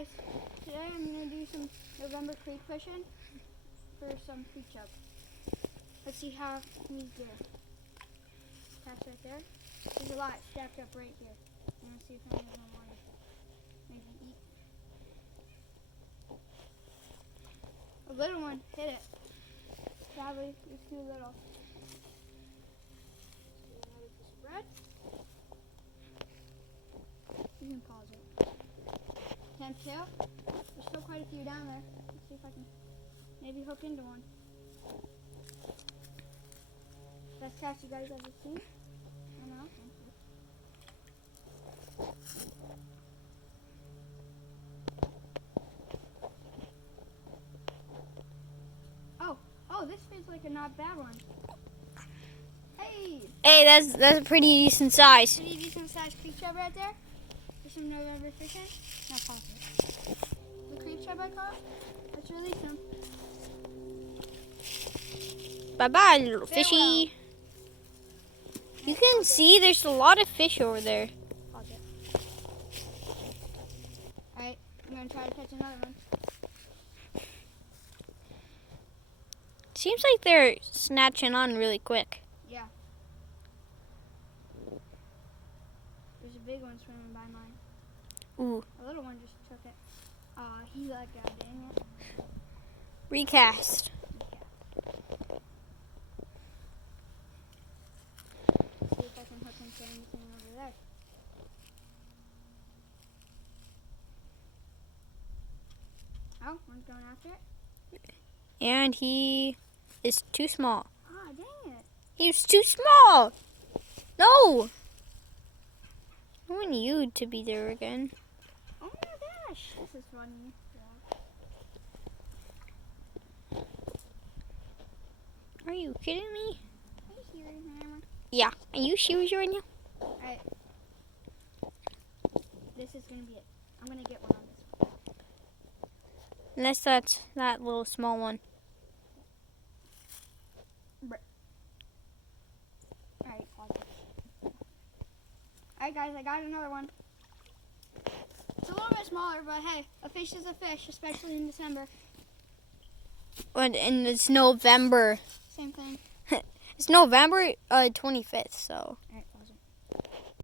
guys, today I'm going to do some November creek fishing for some creek chub. Let's see how we do. Catch right there. There's a lot stacked up right here. I'm going to see if any of them want to maybe eat. A little one hit it. Sadly, it's too little. Let's get another piece of bread. You can pause it. Attempt 2. There's still quite a few down there. Let's see if I can maybe hook into one. Best catch you guys ever seen? I know. Thank you. Oh, this feels like a not bad one. Hey! Hey, that's a pretty decent size. Pretty decent sized creek chub right there. For some November fishing. Now pause it. The creek chub I caught. Let's release him. Bye-bye, little fishy. Farewell. You can see there's a lot of fish over there. Pause it. Alright, I'm going to try to catch another one. Seems like they're snatching on really quick. Yeah. There's a big one swimming by mine. Ooh. A little one just took it. Aw, he let go, dang it. Recast. See if I can hook into anything over there. Oh, one's going after it. And he is too small. Ah, dang it. He's too small. No. I want you to be there again. Oh my gosh. This is funny. Yeah. Are you kidding me? Are you serious, Hammer? Yeah. Are you serious right now? Alright. This is going to be it. I'm going to get one on this one. Unless that's that little small one. Alright, pause it. Alright guys, I got another one. It's a little bit smaller, but hey, a fish is a fish, especially in December. And it's November. Same thing. It's November 25th, so. Alright.